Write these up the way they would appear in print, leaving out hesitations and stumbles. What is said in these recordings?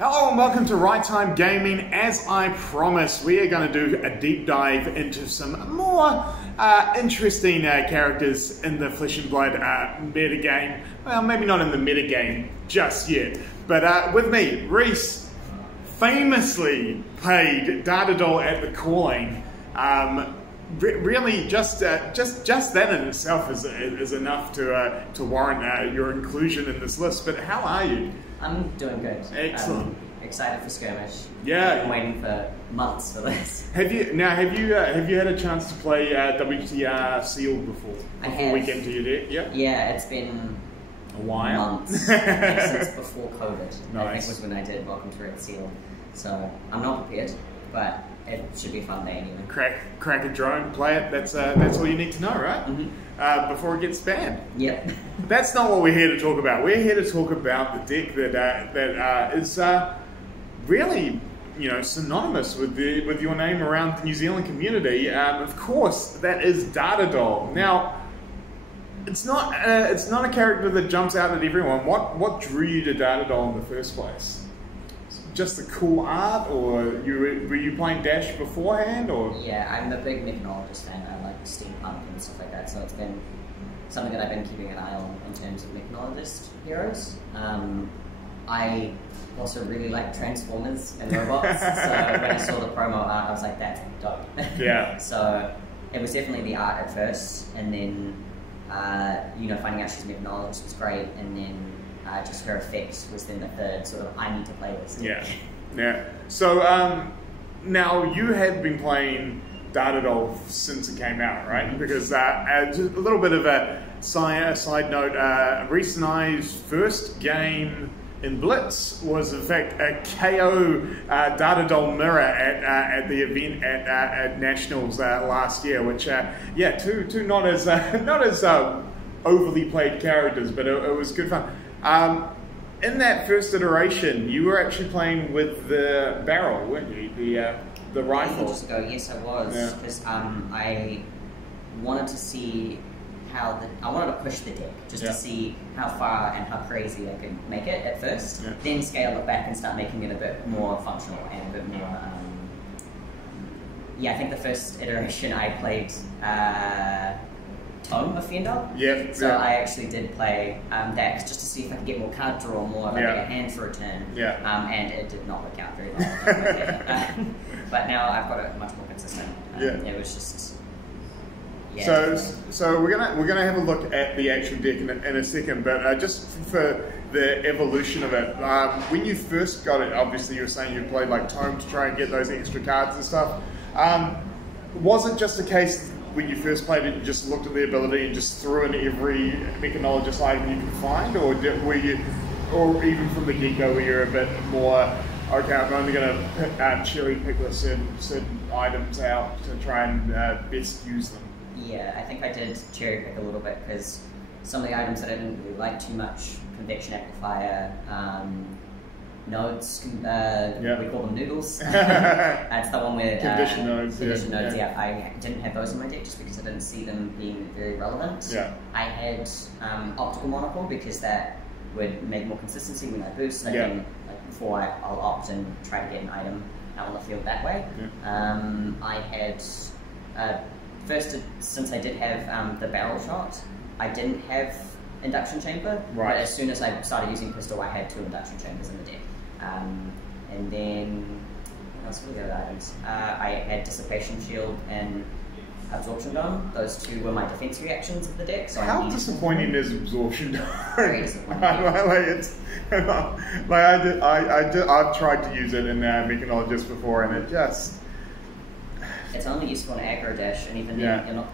Hello and welcome to Right Time Gaming. As I promised, we are going to do a deep dive into some more interesting characters in the Flesh and Blood metagame. Well, maybe not in the metagame just yet, but with me, Rhys famously played DataDoll at the Calling. Really, just that in itself is enough to warrant your inclusion in this list. But how are you? I'm doing good. Excellent. Excited for skirmish. Yeah. I've been waiting for months for this. Have you had a chance to play WTR Sealed before we came to your deck? Yeah. Yeah, it's been a while. Months. Since before COVID. Nice. I think was when I did Welcome to Red Sealed. So I'm not prepared, but it should be a fun day anyway. Crack a drone, play it. That's all you need to know, right? Mm-hmm. Before it gets banned. Yep. That's not what we're here to talk about. We're here to talk about the deck that is really, synonymous with your name around the New Zealand community. Of course, that is DataDoll. Now, it's not a character that jumps out at everyone. What drew you to DataDoll in the first place? Just the cool art, or were you playing Dash beforehand, or? Yeah, I'm a big mythnologist fan. I like steampunk and stuff like that, so it's been something that I've been keeping an eye on in terms of mythnologist heroes. I also really like Transformers and robots, so when I saw the promo art, I was like, that's dope. Yeah. So it was definitely the art at first, and then finding out she's a mythnologist was great, and then just her effect was then the third sort of, I need to play this. Yeah. So now you have been playing DataDoll since it came out, right? Because just a little bit of a side note, Rhys and I's first game in Blitz was in fact a KO DataDoll mirror at the event at Nationals last year, which two not as overly played characters, but it was good fun. In that first iteration, you were actually playing with the barrel, weren't you? The rifle. Ages ago, yes, I was. Because I wanted to see I wanted to push the deck just to see how far and how crazy I could make it at first. Yeah. Then scale it back and start making it a bit more functional and a bit more. I think the first iteration I played Tome Offender. Yeah. So I actually did play decks just to see if I could get more card draw, more of a hand for a turn. Yeah. And it did not work out very well. But now I've got it much more consistent. It was just. Yeah. So we're gonna have a look at the actual deck in a second, but just for the evolution of it, when you first got it, obviously you were saying you played like Tome to try and get those extra cards and stuff. Was it just a case when you first played it, you just looked at the ability and just threw in every mechanologist item you could find, or were you, or even from the get-go, were you a bit more, okay, I'm only going to cherry pick the certain items out to try and best use them? Yeah, I think I did cherry pick a little bit because some of the items that I didn't really like too much, Convection Amplifier, nodes, we call them noodles. That's the one with condition nodes. I didn't have those in my deck just because I didn't see them being very relevant. Yeah. I had Optical Monocle because that would make more consistency when I boost. So then, before I'll opt and try to get an item out on the field that way. Yeah. I had first, since I did have the barrel shot, I didn't have induction chamber. Right. But as soon as I started using pistol, I had 2 induction chambers in the deck. And then, what else were the other items? I had Dissipation Shield and Absorption Dome. Those 2 were my defense reactions of the deck. So how disappointing is Absorption Dome? Very disappointing. I've tried to use it in Mechanologist before, and it just... It's only useful in aggro dash, and even then you're not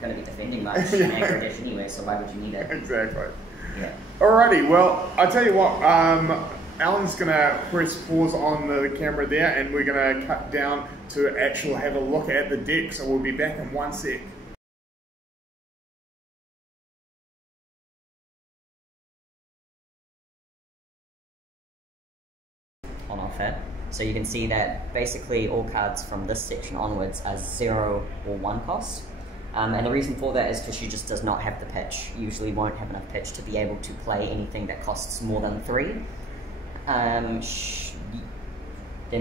going to be defending much in aggro dash anyway, so why would you need it? Exactly. Yeah. Alrighty, well, I tell you what, Alan's going to press pause on the camera there, and we're going to cut down to actually have a look at the deck, so we'll be back in 1 sec. On off it. So you can see that basically all cards from this section onwards are 0 or 1 cost. And the reason for that is because she just does not have the pitch. Usually won't have enough pitch to be able to play anything that costs more than 3. Then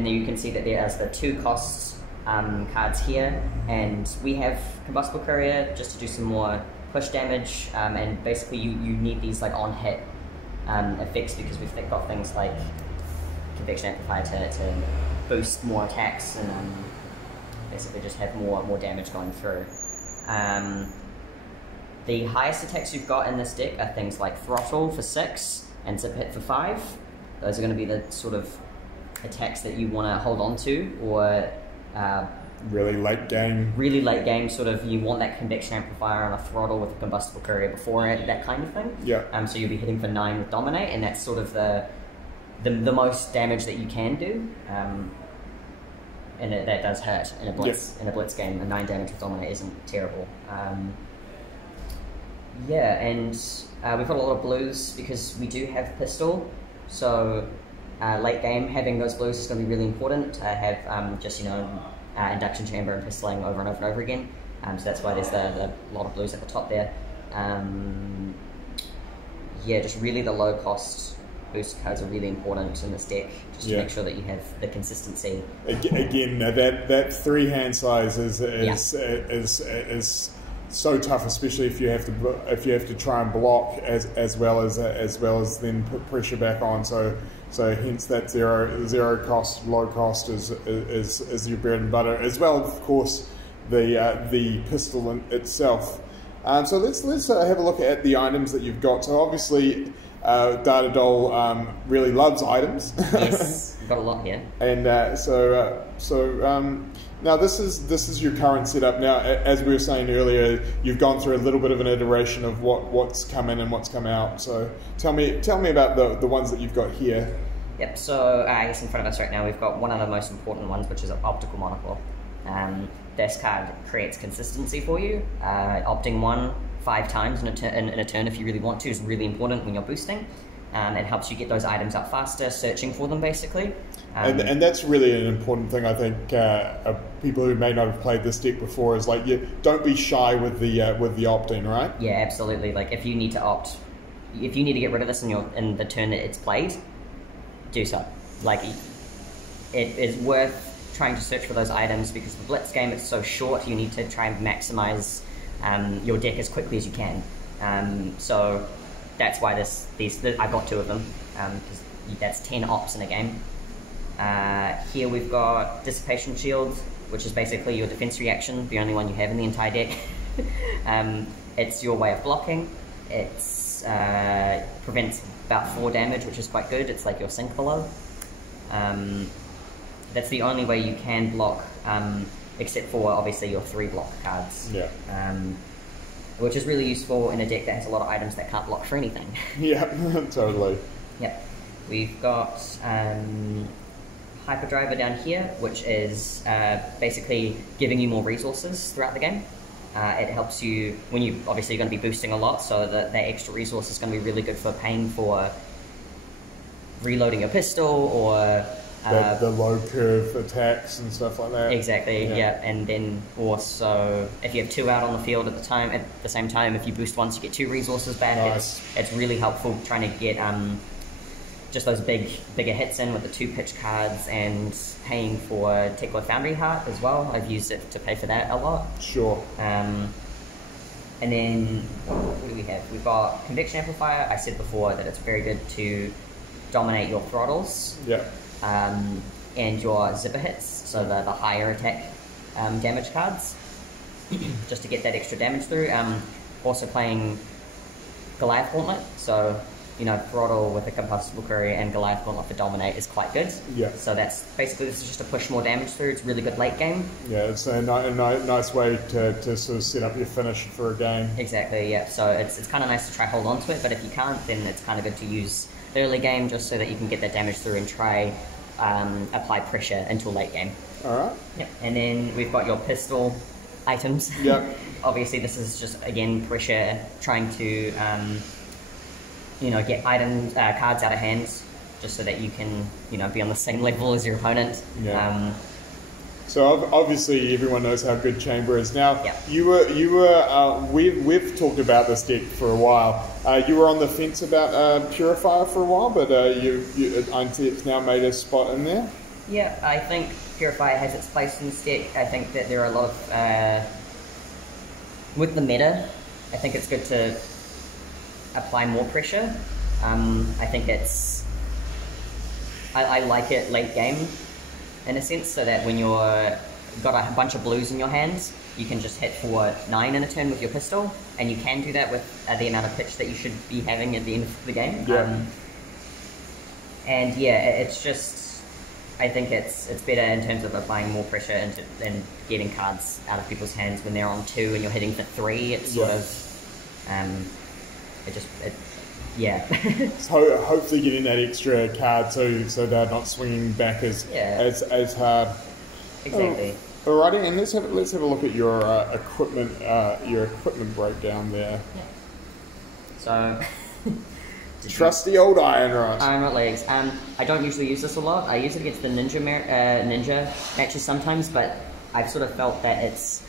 you can see that there's the 2 costs cards here, and we have Combustible Courier just to do some more push damage, and basically you need these like on hit effects because we've got things like Convection Amplifier to boost more attacks and basically just have more damage going through. The highest attacks you've got in this deck are things like Throttle for 6 and Zip Hit for 5. Those are going to be the sort of attacks that you want to hold on to, or really late game sort of, you want that Convection Amplifier on a Throttle with a Combustible Courier before it, that kind of thing. Yeah. So you'll be hitting for 9 with Dominate, and that's sort of the most damage that you can do. And that does hurt in a blitz. Yep. In a blitz game, a 9 damage with Dominate isn't terrible. Yeah, and we've got a lot of blues because we do have Pistol, so late game having those blues is going to be really important to have just, Induction Chamber and Pistoling over and over and over again. So that's why there's the lot of blues at the top there. Yeah, just really the low cost boost cards are really important in this deck, just to make sure that you have the consistency. Again, that 3 hand size is so tough, especially if you have to try and block as well as then put pressure back on. So hence that zero cost, low cost is your bread and butter, as well, of course, the pistol itself. So let's have a look at the items that you've got. So obviously, DataDoll really loves items. Yes, we've got a lot here. And now this is your current setup. Now, as we were saying earlier, you've gone through a little bit of an iteration of what's come in and what's come out. So tell me about the ones that you've got here. Yep. So I guess in front of us right now we've got one of the most important ones, which is Optical Monocle. This card creates consistency for you. Opting 1 5 times in a turn if you really want to is really important when you're boosting. It helps you get those items up faster, searching for them basically. And that's really an important thing, I think. People who may not have played this deck before is like, don't be shy with the opting, right? Yeah, absolutely. Like if you need to opt, if you need to get rid of this in the turn that it's played, do so. Like it is worth trying to search for those items because the blitz game is so short. You need to try and maximize your deck as quickly as you can. So that's why I've got 2 of them because that's 10 ops in a game. Here we've got Dissipation Shields, which is basically your defense reaction, the only one you have in the entire deck. It's your way of blocking. It's prevents about 4 damage, which is quite good. It's like your sink below. That's the only way you can block, except for obviously your 3 block cards. Yeah. Which is really useful in a deck that has a lot of items that can't block for anything. Yeah, totally. Yep. We've got Hyperdriver down here, which is basically giving you more resources throughout the game. It helps you when you're going to be boosting a lot, so that extra resource is going to be really good for paying for reloading your pistol or the low curve attacks and stuff like that. Exactly, yeah. And then also, if you have 2 out on the field at the same time, if you boost once, you get 2 resources back. Nice. It's really helpful trying to get just those bigger hits in with the 2 pitch cards and paying for Teklo Foundry Heart as well. I've used it to pay for that a lot. Sure. And then, what do we have? We've got Convection Amplifier. I said before that it's very good to dominate your throttles. Yeah. And your zipper hits, so the higher attack damage cards, just to get that extra damage through. Also playing Goliath Gauntlet, so throttle with a Combustible Courier and Goliath Gauntlet for dominate is quite good. Yeah. So that's basically, this is just to push more damage through. It's really good late game. Yeah, it's a nice way to sort of set up your finish for a game. Exactly. Yeah. So it's kind of nice to try hold on to it, but if you can't, then it's kind of good to use early game just so that you can get that damage through and try apply pressure until late game. Alright. Yeah. And then we've got your pistol items. Yep. Obviously this is just, again, pressure, trying to get items, cards out of hands just so that you can be on the same level as your opponent. Yeah. So obviously everyone knows how good Chamber is. Now Yeah. we've talked about this deck for a while. You were on the fence about Purifier for a while, but Untap's now made a spot in there. Yeah, I think Purifier has its place in this deck. I think that there are a lot of with the meta, I think it's good to apply more pressure. I think it's I like it late game in a sense, so that when you're got a bunch of blues in your hands, you can just hit for 9 in a turn with your pistol, and you can do that with the amount of pitch that you should be having at the end of the game. Yeah. And yeah, it's just, I think it's better in terms of applying more pressure into and getting cards out of people's hands when they're on 2 and you're hitting for 3. It's sort of yeah. So hopefully getting that extra card so they're not swinging back as hard. Exactly. Alrighty, and let's have a look at your equipment breakdown there. Yeah. So trusty old iron rod. Iron rod legs. I don't usually use this a lot. I use it against the ninja matches sometimes, but I've sort of felt that it's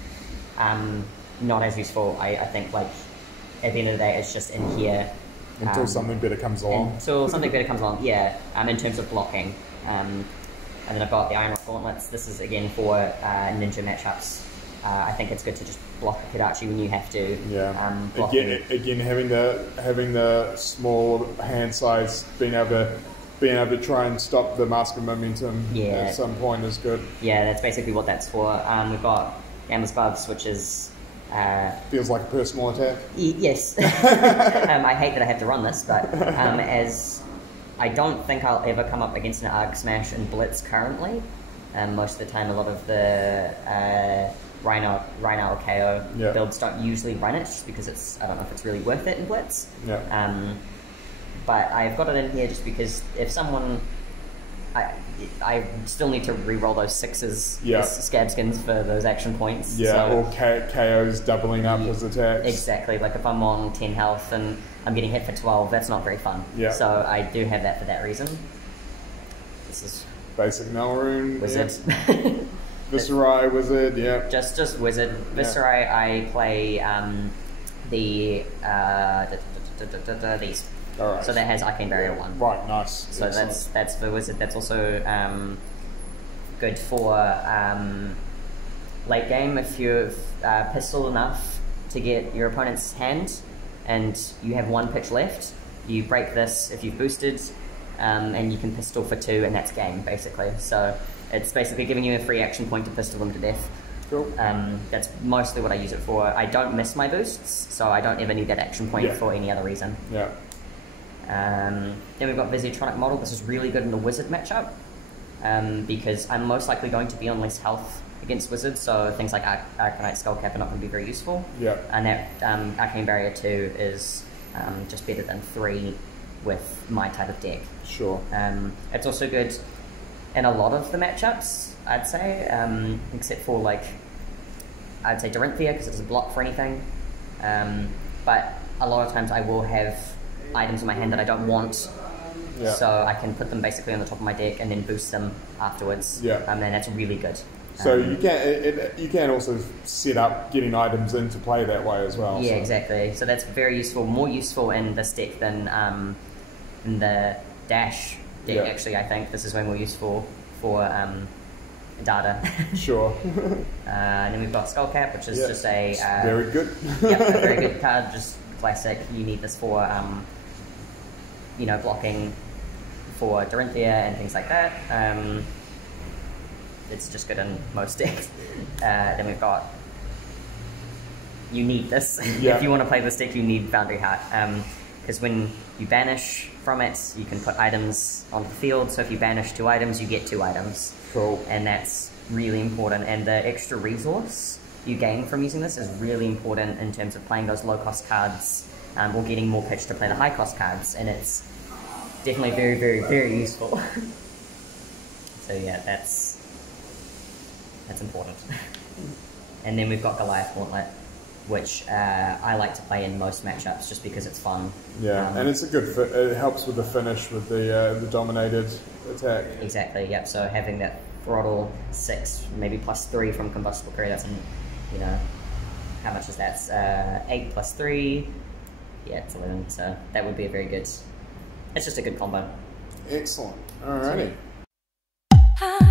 not as useful. I think like at the end of the day, it's just in here. Until something better comes along. Until something better comes along, yeah. In terms of blocking. And then I've got the Iron Rock Gauntlets. This is again for ninja matchups. I think it's good to just block a Kodachi when you have to. Yeah. Again, having the small hand size, being able to try and stop the Mask of Momentum at some point is good. Yeah, that's basically what that's for. We've got Gamma's Buffs, which is feels like a personal attack. Yes. I hate that I have to run this, but as I don't think I'll ever come up against an Arc Smash and Blitz currently. Most of the time, a lot of the Rhino or KO builds don't usually run it, just because I don't know if it's really worth it in Blitz. Yeah. But I've got it in here just because if someone... I still need to re-roll those 6s, scab skins for those action points. Yeah, so, or KOs doubling up as attacks. Exactly, like if I'm on 10 health and I'm getting hit for 12, that's not very fun. Yeah. So I do have that for that reason. This is... Basic Nullrune. Wizard. Yeah. Viserai, Wizard, yeah. Just Wizard. Viserai, I play these. Alright. So that has Arcane Barrier 1. Right, nice. So excellent. That's for Wizard. That's also good for late game if you've pistol enough to get your opponent's hand and you have 1 pitch left. You break this if you've boosted, and you can pistol for 2, and that's game basically. So it's basically giving you a free action point to pistol them to death. Cool. That's mostly what I use it for. I don't miss my boosts, so I don't ever need that action point for any other reason. Yeah. Then we've got Visitronic Model. This is really good in the Wizard matchup, because I'm most likely going to be on less health against Wizards, so things like Arcanite Skullcap are not going to be very useful. Yeah. And that Arcane Barrier 2 is just better than 3 with my type of deck. Sure. It's also good in a lot of the matchups, I'd say, except for like, I'd say Dorinthia, because it doesn't block for anything. But a lot of times I will have items in my hand that I don't want, so I can put them basically on the top of my deck and then boost them afterwards. Yeah. And that's really good. So you can also set up getting items into play that way as well. Yeah, exactly. So that's very useful, more useful in this deck than in the Dash deck, actually, I think. This is way more useful for data. Sure. And then we've got Skullcap, which is just a... very good. A very good card, just classic. You need this for, you know, blocking for Dorinthia and things like that. It's just good in most decks. Then we've got... You need this. If you want to play this deck, you need Foundry Heart. Because when you banish from it, you can put items onto the field. So if you banish 2 items, you get 2 items. Cool. And that's really important. And the extra resource you gain from using this is really important in terms of playing those low-cost cards, or getting more pitch to play the high-cost cards. And it's definitely very, very, very useful. So yeah, that's important. And then we've got Goliath Gauntlet, which I like to play in most matchups just because it's fun. Yeah, and it's a good it helps with the finish with the dominated attack. Exactly, yep. So having that throttle, 6, maybe +3 from combustible carry. That's, you know, how much is that? 8 + 3. Yeah, it's 11. So that would be a very good. It's just a good combo. Excellent. Alrighty. So,